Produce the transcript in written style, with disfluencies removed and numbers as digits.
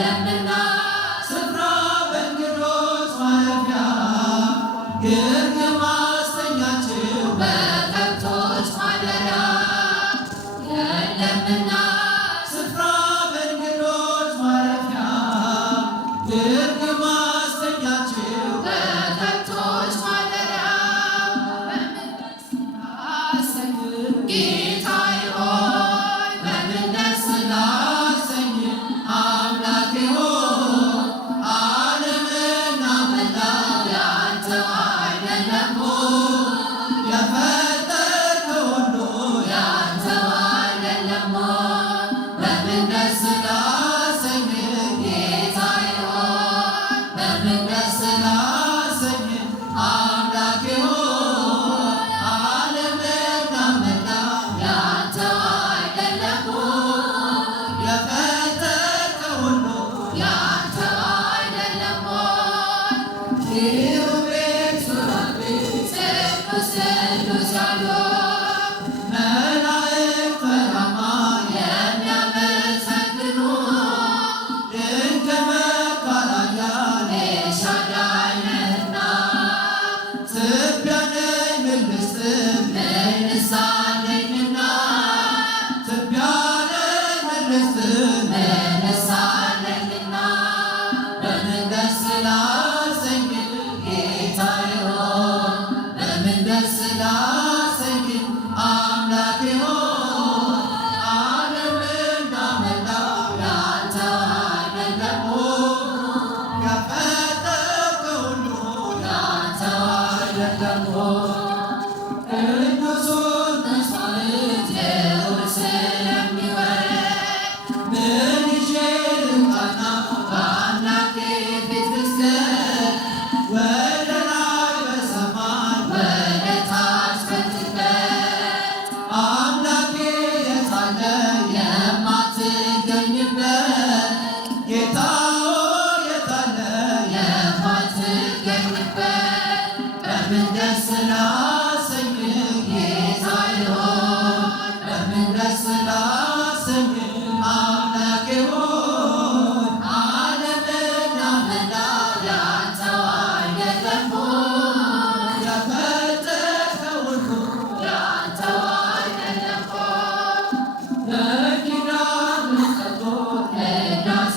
የለምና ስፍራ በእንግዶች ማረፊያ ግርግም አስተኛችሁ በከብቶች ማደሪያ የለምና ስፍራ በእንግዶች ማረፊያ ግርግም አስተኛችሁ በከብቶች ማደሪያ በምን ደስ ላሰኝ ጌታዬ ሆይ በምን ደስ ላሰኝ አምላኬ ሆይ ዓለምና መላው ያንተው አይደለም የፈጠርከው ሁሉ ያንተው አይደለም በምን ደስ ላሰኝ ጌታዬ ሆይ በምን ደስ ላሰኝ አምላኬ ሆይ ዓለምና መላው ያንተው አይደለም የፈጠርከው ሁሉ ያንተው አይደለም ኪሩቤል ሱራፌል ቅዱስ ቅዱስ ያሉ መላእክት በራማ የሚያመሰግኑ ድንቅ መካራያን ኤልሻዳይ ነህና ትቢያ ነኝ ምን ልስጥህ ምን ልሳለኝና ትቢያ ነኝ ምን ልስጥህ ምን ልሳለኝና በምን ደስ ላሰኝ ጌታዬ ሆይ በምን ደስ ላሰኝ አምላኬ ሆይ ዓለምና መላው ያንተው አይደለም የፈጠርከው ሁሉ ያንተው አይደለም ቅዱሱን መስዋዕት ልዑል ስለሚወድ ምን ይዤ ልምጣና በአምላኬ ፊት ልስገድ ወደ ላይ በሰማይ ወደ ታች በትበት አምላኬ የት አለ የማትገኝበት ጌታ ሆይ የት አለ የማትገኝበት በምን ደስ ላሰኝ ጌታዬ ሆይ በምን ደስ ላሰኝ አምላኬ ሆይ ዓለምና መላው ያንተው አይደለም የፈጠርከው ሁሉ ያንተው አይደለም በኪዳን መስጠቶች ቅዳሴ